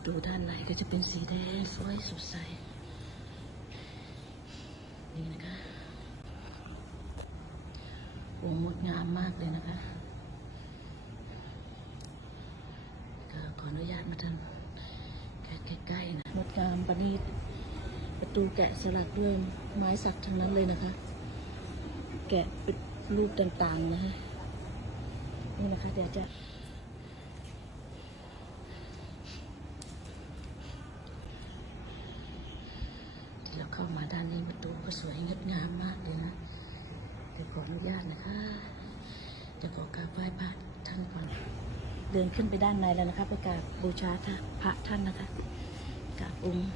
ประตูด้านในก็จะเป็นสีแดงสวยสดใส นี่นะคะโอ้งดงามมากเลยนะคะก็ขออนุญาตมาทำแค่ใกล้ๆนะงดงามประณีตประตูแกะสลักด้วยไม้สักทั้งนั้นเลยนะคะ แกะเป็นรูปต่างๆนะฮะนี่นะคะเดี๋ยวจะ ที่เราเข้า มาด้านนี้ประตูก็สวยงดงามมากเลยนะเดี๋ยวขออนุญาตนะคะจะขอกราบไหว้พระท่านก่อน เดินขึ้นไปด้านในแล้วนะคะไปกราบบูชาพระท่านนะคะกราบองค์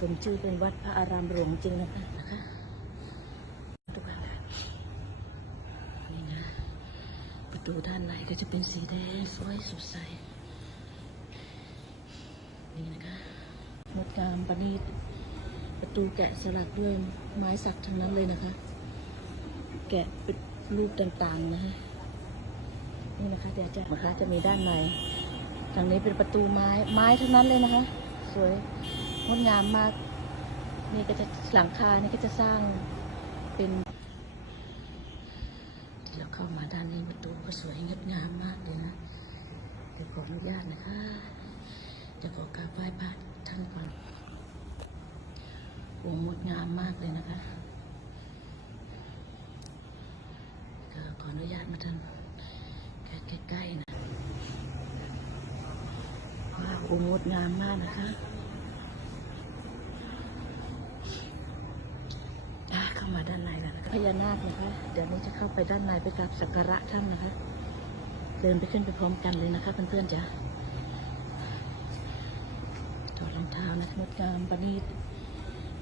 สมชื่อเป็นวัดพระอารามหลวงจริงนะคะนะคะทุกท่านค่ะนี่นะ ประ ตูด้านในก็จะเป็นสีแดงสวยสดใส นี่นะคะงดงามประณีตประตูแกะสลักด้วยไม้สักทั้งนั้นเลยนะคะ แกะเป็นรูปต่างๆนะฮะนี่นะคะเดี๋ยวจะนะคะจะมีด้านในทางนี้เป็นประตูไม้ไม้ทั้งนั้นเลยนะคะ สวยงดงามมาก นี่ก็จะหลังคานี่ก็จะสร้างเป็น เข้ามาด้านนี้ประตูก็สวยงดงามมากเลยนะเดี๋ยวขออนุญาตนะคะจะขอกราบไหว้พระท่านก่อนโอ้งดงามมากเลยนะคะก็ขออนุญาตมาทำแค่ใกล้ๆนะว้าวโอ้งดงามมากนะคะเข้ามาด้านในแล้วนะคะพ ญานาคนะคะ เดี๋ยวนี้จะเข้าไปด้านในไปกราบสักการะท่านนะคะ เดินไปขึ้นไปพร้อมกันเลยนะคะเพื่อนๆจ้ะถอดรองเท้านะคะงดงามประณีต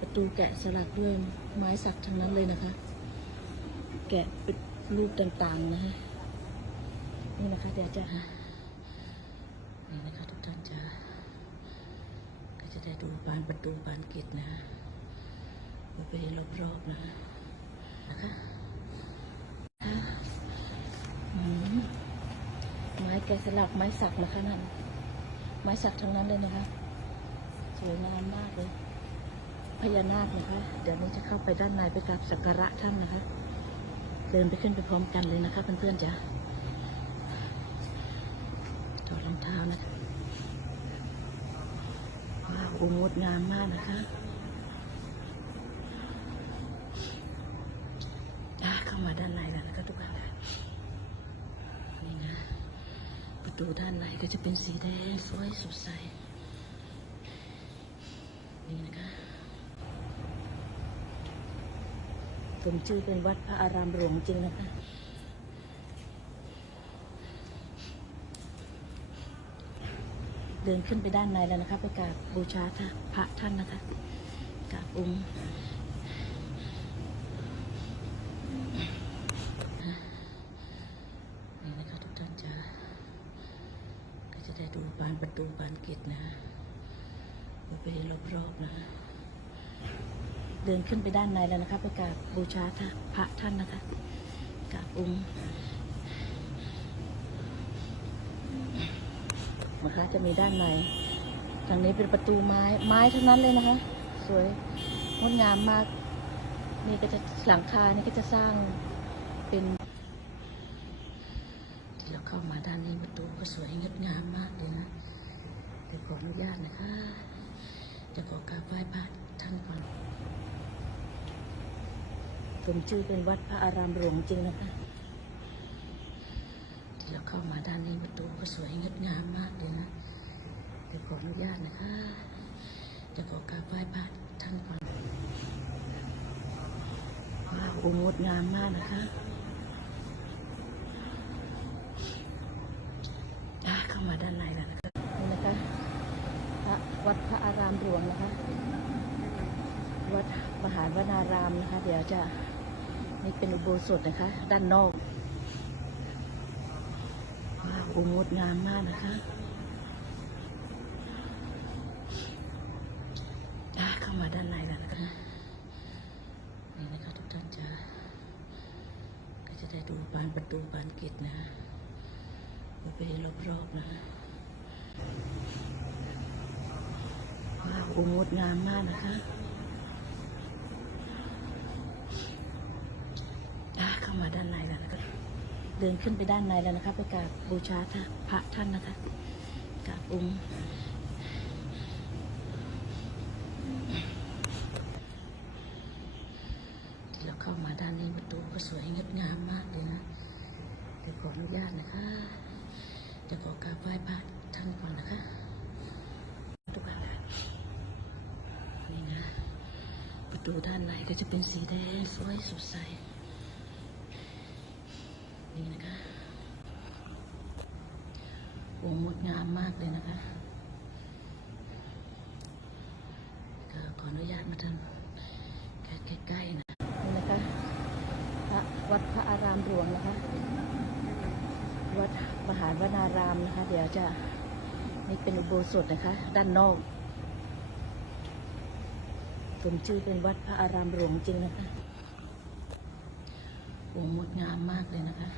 ประตูแกะสลักด้วยไม้สักทั้งนั้นเลยนะคะ แกะป็นรูปต่างๆนะฮะนี่นะคะเดี๋ยวจะนี่นะคะทุกท่านจ้ะก็จะได้ดูบานประตูบานเกตนะไปรอบๆนะคะ นะคะไม้แกะสลักไม้สักนะคะนั่นไม้สักทั้งนั้นเลยนะคะ สวยงามมากเลยพญานาคนะคะ เดี๋ยวนี้จะเข้าไปด้านในไปกราบสักการะท่านนะคะ เดินไปขึ้นไปพร้อมกันเลยนะคะเพื่อนๆจ้ะถอดรองเท้านะคะว้าวโอ้งดงามมากนะคะ อะเข้า มาด้านในแล้วนะคะทุกท่านค่ะนี่นะ ประตูด้านในก็จะเป็นสีแดงสวยสดใส นี่นะคะสมชื่อเป็นวัดพระอารามหลวงจริงนะคะเดินขึ้นไปด้านในแล้วนะคะ ไปกราบบูชาพระท่านนะคะกราบองค์ นี่นะคะทุกท่านจ้าก็จะได้ดูบานประ ตูบานเกตนะไปเรอบๆนะ เดินขึ้นไปด้านในแล้วนะคะไปกราบบูชาพระท่านนะคะกราบองค์นะคะจะมีด้านในทางนี้เป็นประตูไม้ไม้ทั้งนั้นเลยนะคะ สวยงดงามมาก นี่ก็จะหลังคานี่ก็จะสร้างเป็นที่เราเข้ามาด้านนี้ประตูก็สวยงดงามมากเลยนะ เดี๋ยวขออนุญาตนะคะ จะขอกราบไหว้พระท่านก่อนสมชื่อเป็นวัดพระอารามหลวงจริงนะคะที่เราเข้ามาด้านนี้ประตูก็สวยงดงามมากเลยนะเดี๋ยวขออนุญาตนะคะ จะขอกราบไหว้พระท่านก่อนว้าวโอ้งดงามมากนะคะอะเข้ามาด้านในแล้วนนะคะพระวัดพระอาราม หลวงนะคะ วัดมหาวนารามนะคะ เดี๋ยวจะนี่เป็นอุโบสถนะคะ ด้านนอกว้าวงดงามมากนะคะเข้ามาด้านในแล้วนะคะนี่นะคะทุกท่านจ้าก็จะได้ดูบานประตูบานกิจนะไปรอบๆนะ โอ้งดงามมากนะคะเข้ามาด้านในแล้วนะคะเดินขึ้นไปด้านในแล้วนะคะไปกราบบูชาท่าพระท่านนะคะกราบองค์เราเข้ามาด้านนี้ประตูก็สวยงดงามมากเลยนะเดี๋ยวขออนุญาตนะคะจะขอกราบไหว้พระท่านก่อนนะคะ ทุกท่านค่ะนี่นะ ประ ตูด้านในก็จะเป็นสีแดงสวยสดใส นี่นะคะโอ้งดงามมากเลยนะคะก็ขออนุญาตมาทำใกล้ๆนะนี่นะคะพระวัดพระอารามหลวงนะคะ วัดมหาวนารามนะคะ เดี๋ยวจะนี่เป็นอุโบสถนะคะ ด้านนอก สมชื่อเป็นวัดพระอารามหลวงจริงนะคะโอ้งดงามมากเลยนะคะ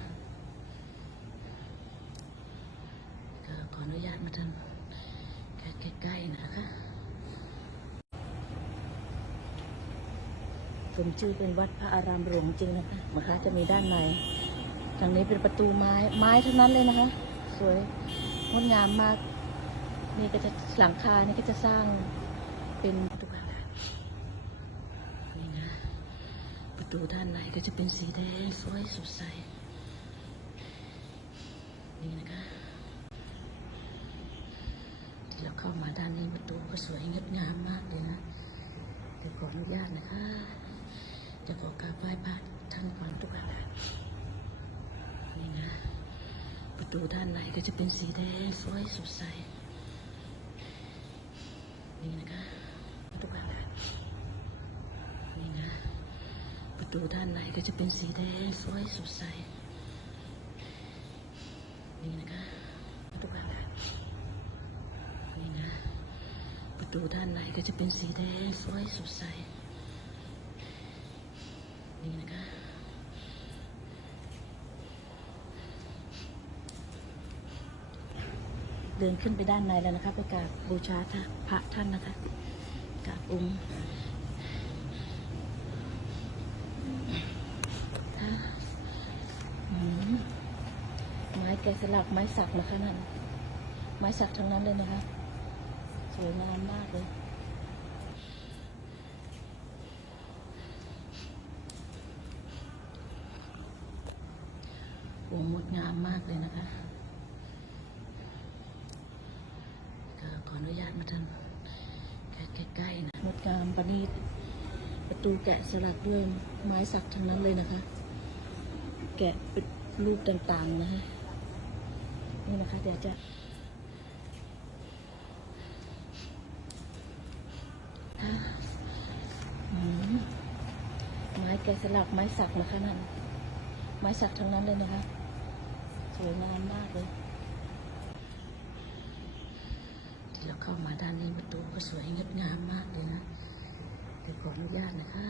ก็ขออนุญาตมาทำแค่ใกล้ๆนะคะสมชื่อเป็นวัดพระอารามหลวงจริงนะคะนะคะจะมีด้านในทางนี้เป็นประตูไม้ไม้ทั้งนั้นเลยนะคะ สวยงดงามมาก นี่ก็จะหลังคานี่ก็จะสร้างเป็นประตูกค่ะนี่นะ ประตูด้านในก็จะเป็นสีแดงสวยสดใส นี่นะคะที่เราเข้ามาด้านนี้ประตูก็สวยงดงามมากเลยนะเดี๋ยวขออนุญาตนะคะ จะขอกราบไหว้พระท่านก่อนทุกท่านนี่นะ ประตูด้านในก็จะเป็นสีแดงสวยสดใส นี่นะคะทุกท่านค่ะนี่นะ ประตูด้านในก็จะเป็นสีแดงสวยสดใส นี่นะคะทุกท่านค่ะนี่นะ ประตูด้านในก็จะเป็นสีแดงสวยสดใส นี่นะคะเดินขึ้นไปด้านในแล้วนะคะไปกราบบูชาพระท่านนะคะกราบองค์อะอืมไม้แกะสลักไม้สักนะคะนั่นไม้สักทั้งนั้นเลยนะคะ สวยงามมากเลยโอ้งดงามมากเลยนะคะก็ขออนุญาตมาทำแค่ใกล้ๆนะงดงามประณีตประตูแกะสลักด้วยไม้สักทั้งนั้นเลยนะคะ แกะเป็นรูปต่างๆนะคะ นี่นะคะ เดี๋ยวจะ ไม้แกะสลักไม้สักนะคะนั่นไม้สักทั้งนั้นเลยนะคะ สวยงามมากเลยที่เราเข้ามาด้านนี้ประตูก็สวยงดงามมากเลยนะเดี๋ยวขออนุญาตนะคะ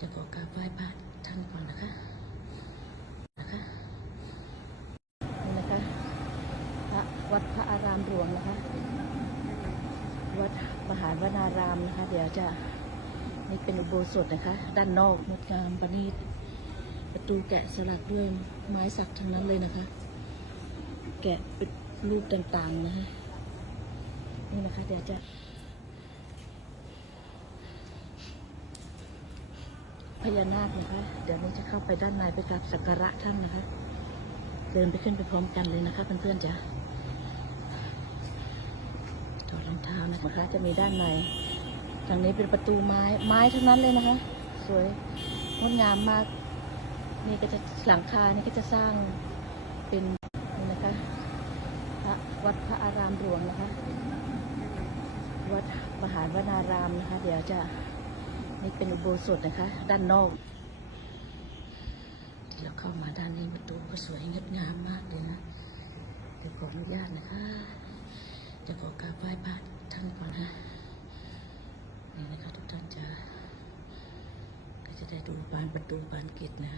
จะขอกราบไหว้พระท่านก่อ นี่นะคะพระ วัดพระอารามหลวงนะคะ วัดมหาวนารามนะคะ เดี๋ยวจะนี่เป็นอุโบสถนะคะ ด้านนอกงดงามประณีตประตูแกะสลักด้วยไม้สักทั้งนั้นเลยนะคะ แกะเป็นรูปต่างๆนะคะนี่นะคะ เดี๋ยวจะพญานาคนะคะ เดี๋ยวนี้จะเข้าไปด้านในไปกราบสักการะท่านนะคะ เดินไปขึ้นไปพร้อมกันเลยนะคะเพื่อนๆจ้ะ ถอดรองเท้านะคะ จะมีด้านในทางนี้เป็นประตูไม้ไม้ทั้งนั้นเลยนะคะ สวยงดงามมาก นี่ก็จะหลังคานี่ก็จะสร้างเป็นนี่นะคะพระวัดพระอารามหลวงนะคะ วัดมหาวนารามนะคะ เดี๋ยวจะนี่เป็นอุโบสถนะคะ ด้านนอกที่เราเข้ามาด้านนี้ประตูก็สวยงดงามมากเลยนะเดี๋ยวขออนุญาตนะคะ จะขอกราบไหว้พระท่านก่อนนะนี่นะคะทุกท่านจะก็จะได้ดูบานประตูบานกิจนะ